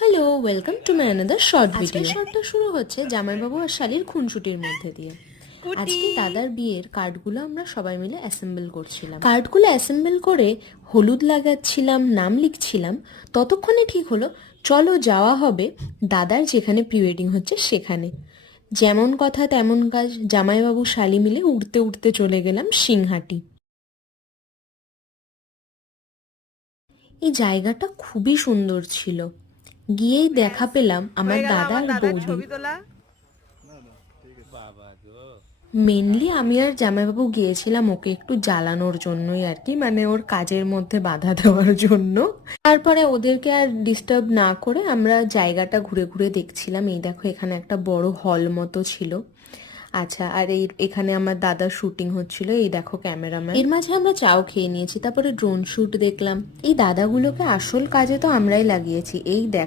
Hello, welcome to my another short video. শর্টটা শুরু হচ্ছে জামাইবাবু আর শালির খুনসুটির মধ্যে দিয়ে। আজকে দাদার বিয়ের কার্ডগুলো আমরা সবাই মিলে অ্যাসেম্বল করছিলাম। কার্ডগুলো অ্যাসেম্বল করে হলুদ লাগাচ্ছিলাম, নাম লিখছিলাম। ততক্ষণে ঠিক হলো চলো যাওয়া হবে দাদার যেখানে প্রি ওয়েডিং হচ্ছে সেখানে। যেমন কথা তেমন কাজ, জামাইবাবু শালি মিলে উড়তে উড়তে চলে গেলাম সিংহাটি। এই জায়গাটা খুবই সুন্দর ছিল। গিয়েই দেখা পেলাম আমার দাদা আর বৌদি। মেনলি আমি আর জামাইবাবু গিয়েছিলাম ওকে একটু জ্বালানোর জন্যই আর কি, মানে ওর কাজের মধ্যে বাধা দেওয়ার জন্য। তারপরে ওদেরকে আর ডিস্টার্ব না করে আমরা জায়গাটা ঘুরে ঘুরে দেখছিলাম। এই দেখো এখানে একটা বড় হল মতো ছিল। আচ্ছা, আর এখানে আমার দাদার শুটিং হচ্ছিল। এই দেখো ক্যামেরাম্যান। এর মাঝে আমরা চাও খেয়ে নিয়েছি, তারপরে ড্রোন শুট দেখলাম। এই দাদাগুলোকে আসল কাজে তো আমরাই লাগিয়েছি। এই দেখ